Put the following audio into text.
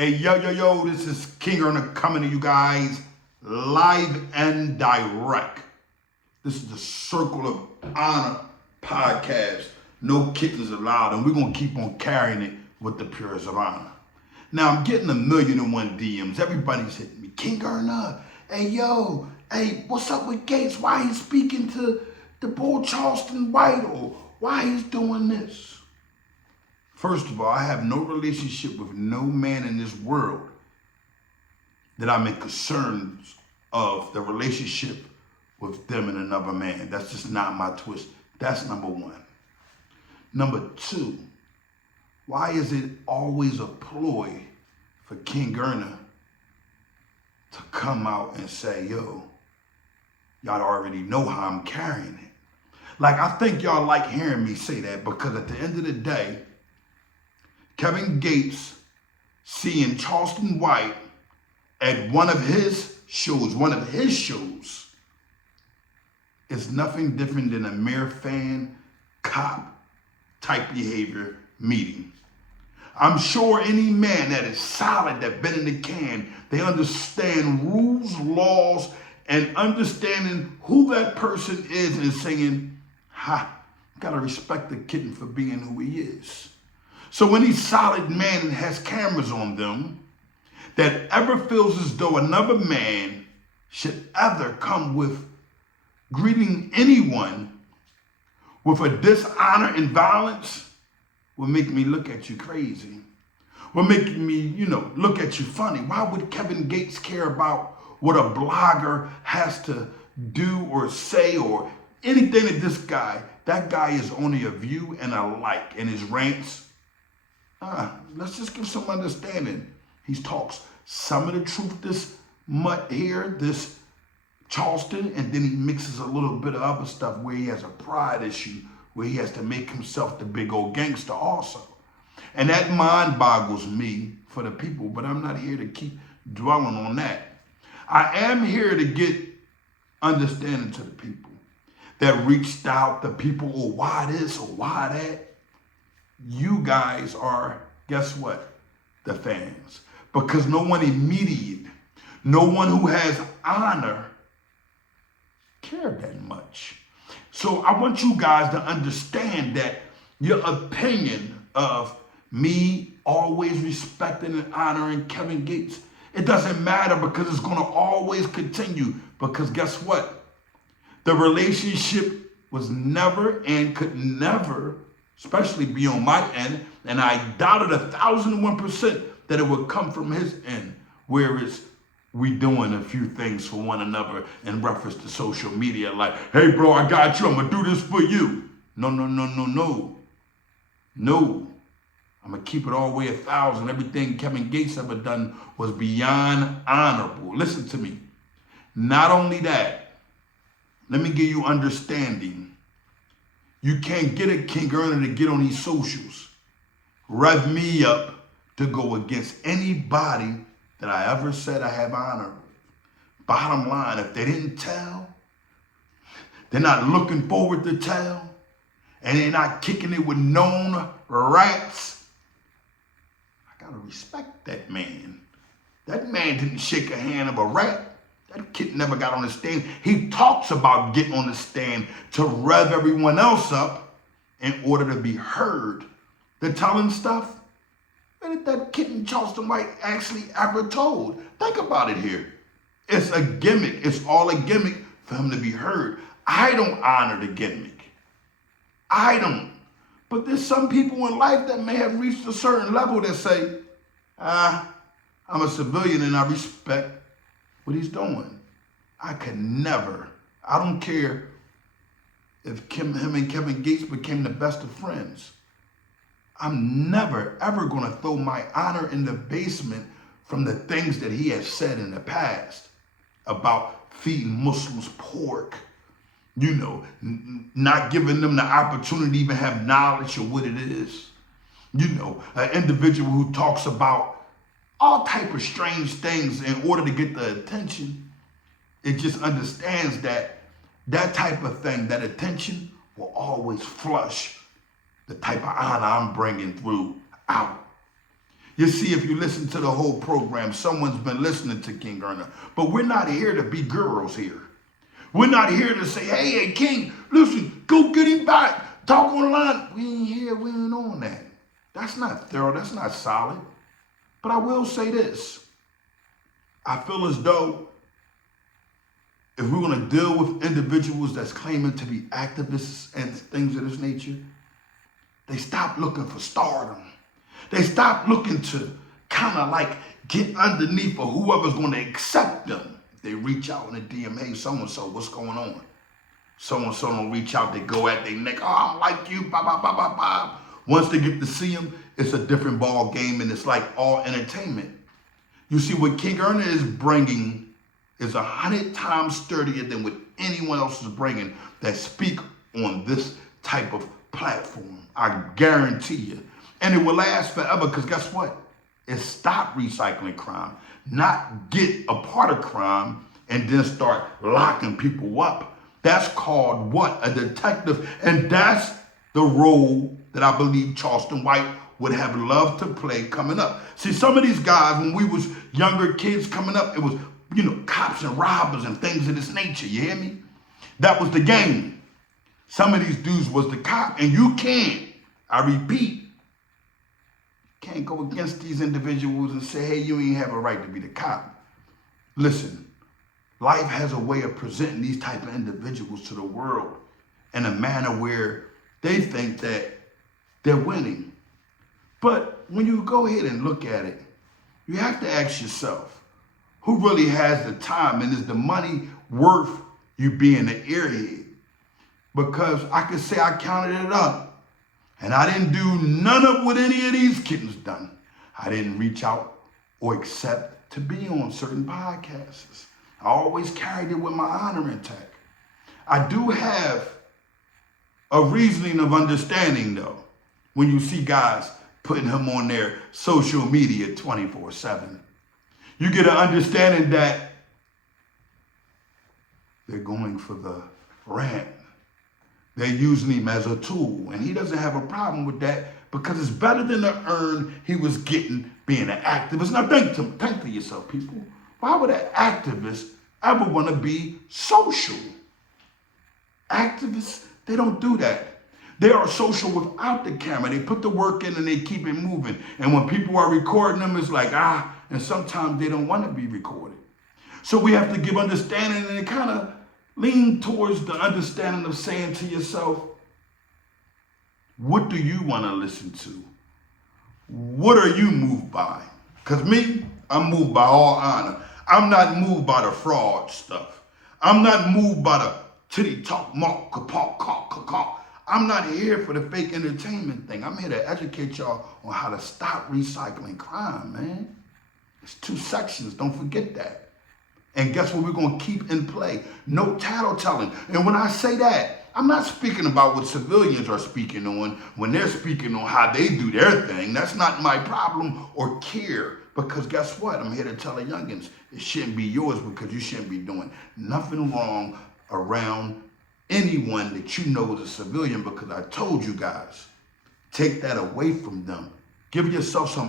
Hey, yo, this is King Earner coming to you guys live and direct. This is the Circle of Honor podcast. No kittens allowed, and we're going to keep on carrying it with the purest of honor. Now, I'm getting 1,000,001 DMs. Everybody's hitting me. King Earner, hey, what's up with Gates? Why he's speaking to the boy Charleston White, or why he's doing this? First of all, I have no relationship with no man in this world that I'm in concerns of the relationship with them and another man. That's just not my twist. That's number one. Number two, why is it always a ploy for King Earner to come out and say, yo, y'all already know how I'm carrying it? Like, I think y'all like hearing me say that, because at the end of the day, Kevin Gates seeing Charleston White at one of his shows is nothing different than a mere fan cop type behavior meeting. I'm sure any man that is solid, that been in the can, they understand rules, laws, and understanding who that person is, and saying, gotta respect the kitten for being who he is. So any solid man that has cameras on them that ever feels as though another man should ever come with greeting anyone with a dishonor and violence will make me look at you crazy. Will make me, look at you funny. Why would Kevin Gates care about what a blogger has to do or say or anything that guy is only a view and a like, and his rants, let's just give some understanding. He talks some of the truth, this mutt here, this Charleston, and then he mixes a little bit of other stuff where he has a pride issue, where he has to make himself the big old gangster also. And that mind boggles me for the people, but I'm not here to keep dwelling on that. I am here to get understanding to the people that reached out, the people, or why this or why that. You guys are, guess what? The fans. Because no one immediate, no one who has honor cared that much. So I want you guys to understand that your opinion of me always respecting and honoring Kevin Gates, it doesn't matter, because it's going to always continue. Because guess what? The relationship was never and could never, especially be on my end, and I doubted 1,001% that it would come from his end, whereas we doing a few things for one another in reference to social media, like, hey bro, I got you, I'm gonna do this for you. No. I'm gonna keep it all the way 1,000. Everything Kevin Gates ever done was beyond honorable. Listen to me. Not only that, let me give you understanding. You can't get a King Earner to get on these socials, rev me up to go against anybody that I ever said I have honor. Bottom line, if they didn't tell, they're not looking forward to tell, and they're not kicking it with known rats, I gotta respect that man. That man didn't shake a hand of a rat. That kid never got on the stand. He talks about getting on the stand to rev everyone else up in order to be heard. They're telling stuff that that kid in Charleston White actually ever told. Think about it here. It's a gimmick. It's all a gimmick for him to be heard. I don't honor the gimmick. I don't. But there's some people in life that may have reached a certain level that say, I'm a civilian and I respect what he's doing. I could never, I don't care if him and Kevin Gates became the best of friends. I'm never, ever going to throw my honor in the basement from the things that he has said in the past about feeding Muslims pork, not giving them the opportunity to even have knowledge of what it is. An individual who talks about all type of strange things in order to get the attention. It just understands that type of thing, that attention, will always flush the type of honor I'm bringing through out. You see, if you listen to the whole program, someone's been listening to King Erna. But we're not here to be gurus here. We're not here to say, hey, King, listen, go get him back. Talk on the line. We ain't here. We ain't on that. That's not thorough. That's not solid. But I will say this. I feel as though if we're going to deal with individuals that's claiming to be activists and things of this nature, they stop looking for stardom. They stop looking to kind of like get underneath of whoever's going to accept them. They reach out in the DM, hey, so-and-so, what's going on? So-and-so don't reach out, they go at their neck, oh, I'm like you, blah, blah, blah, blah, blah. Once they get to see him, it's a different ball game, and it's like all entertainment. You see, what King Erna is bringing is 100 times sturdier than what anyone else is bringing that speak on this type of platform. I guarantee you. And it will last forever, because guess what? It's stop recycling crime, not get a part of crime and then start locking people up. That's called what? A detective. And that's the role that I believe Charleston White would have loved to play coming up. See, some of these guys, when we was younger kids coming up, it was, cops and robbers and things of this nature, you hear me? That was the game. Some of these dudes was the cop, and you can't, I repeat, can't go against these individuals and say, hey, you ain't have a right to be the cop. Listen, life has a way of presenting these type of individuals to the world in a manner where they think that they're winning. But when you go ahead and look at it, you have to ask yourself, who really has the time, and is the money worth you being an airhead? Because I could say I counted it up, and I didn't do none of what any of these kittens done. I didn't reach out or accept to be on certain podcasts. I always carried it with my honor intact. I do have a reasoning of understanding, though, when you see guys putting him on their social media 24/7. You get an understanding that they're going for the rant. They're using him as a tool, and he doesn't have a problem with that because it's better than the earn he was getting being an activist. Now think to yourself, people, why would an activist ever want to be social? Activists, they don't do that. They are social without the camera. They put the work in and they keep it moving. And when people are recording them, it's like, and sometimes they don't want to be recorded. So we have to give understanding and kind of lean towards the understanding of saying to yourself, what do you want to listen to? What are you moved by? Because me, I'm moved by all honor. I'm not moved by the fraud stuff. I'm not moved by the titty talk, mark, caw. I'm not here for the fake entertainment thing. I'm here to educate y'all on how to stop recycling crime, man. It's 2 sections, don't forget that. And guess what we're going to keep in play? No tattletelling. And when I say that, I'm not speaking about what civilians are speaking on when they're speaking on how they do their thing. That's not my problem or care. Because guess what? I'm here to tell the youngins, it shouldn't be yours because you shouldn't be doing nothing wrong around anyone that you know is a civilian, because I told you guys, take that away from them. Give yourself some